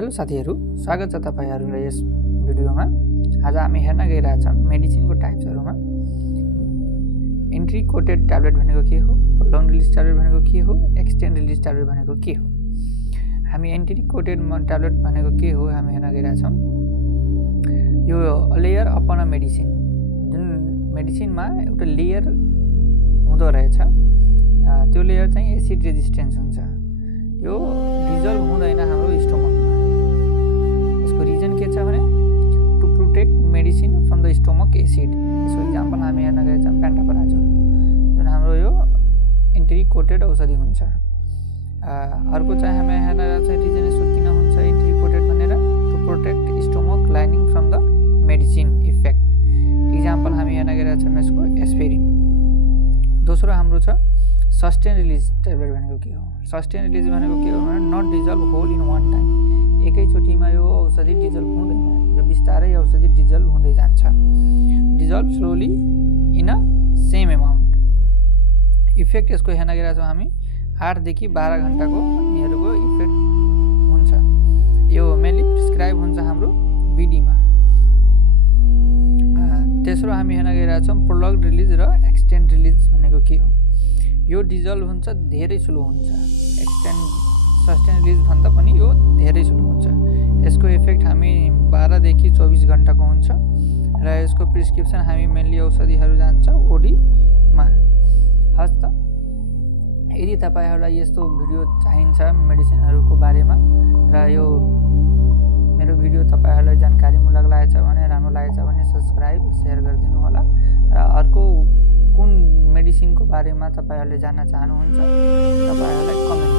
Hello साथीहरु, स्वागत छ तपाईहरुलाई यस भिडियोमा। आज हामी हेर्न गइरहेछौं मेडिसिनको टाइप्सहरुमा एन्ट्री कोटेड ट्याब्लेट भनेको के हो, प्रोलङ रिलिज ट्याब्लेट भनेको के हो, एक्सटेन्ड रिलिज ट्याब्लेट भनेको के हो। हामी एन्ट्री कोटेड ट्याब्लेट भनेको के हो हामी हेर्न गइरहेछौं। यो लेयर अपन अ मेडिसिन, जुन मेडिसिनमा एउटा लेयर हुँदो रहेछ, त्यो लेयर चाहिँ एसिड रेजिस्टेन्स हुन्छ। यो डिजल्भ हुँदैन हाम्रो स्टोमकमा। यसको रिजन के छ भने to protect medicine from the stomach acid. यसको एक्जाम्पल हामी हेर्न गएछौँ पेन्टापराजोल, जुन हाम्रो यो एन्ट्री कोटेड औषधि हुन्छ। अर्को चाहिँ हामी हेर्न गएछौँ रिजन यसको किन हुन्छ एन्ट्री कोटेड भनेर, to protect stomach lining from the medicine effect. Example हामी हेर्न गइरहेछौँ यसको एस्पिरिन। दोस्रो हाम्रो छ सस्टेन रिलिज ट्याब्लेट भनेको के हो। सस्टेन रिलिज भनेको के हो भने not dissolve whole in one time. एकैचोटिमा यो औषधि डिजल्भ हुँदैन, यो बिस्तारै औषधि डिजल्भ हुँदै जान्छ। Dissolve slowly in a same amount. Effect यसको हेर्न गइरहेछौँ हामी 8 देखि 12 घण्टाको यिनीहरूको इफेक्ट हुन्छ। यो मेनली प्रिस्क्राइब हुन्छ हाम्रो बीडीमा। तेस्रो हामी हेर्न गइरहेछौँ प्रोलङ रिलिज र एक्सटेन्ड रिलिज भनेको के हो। यो डिजल्भ हुन्छ धेरै स्लो हुन्छ, सस्टेन रिलिज भन्दा पनि यो धेरै स्लो हुन्छ। यसको इफेक्ट हामी 12 देखि 24 घण्टाको हुन्छ र यसको प्रिस्क्रिप्सन हामी मेनली औषधिहरू जान्छ ओडीमा। हस् त, यदि तपाईहरुलाई यस्तो भिडियो चाहिन्छ मेडिसिनहरूको बारेमा र यो मेरो भिडियो तपाईहरुलाई जानकारीमूलक लागेछ भने, राम्रो लागेछ भने सब्स्क्राइब शेयर गरिदिनु होला र अर्को कुन मेडिसिनको बारेमा तपाईहरुले जान्न चाहनुहुन्छ तपाईहरुलाई कमेन्ट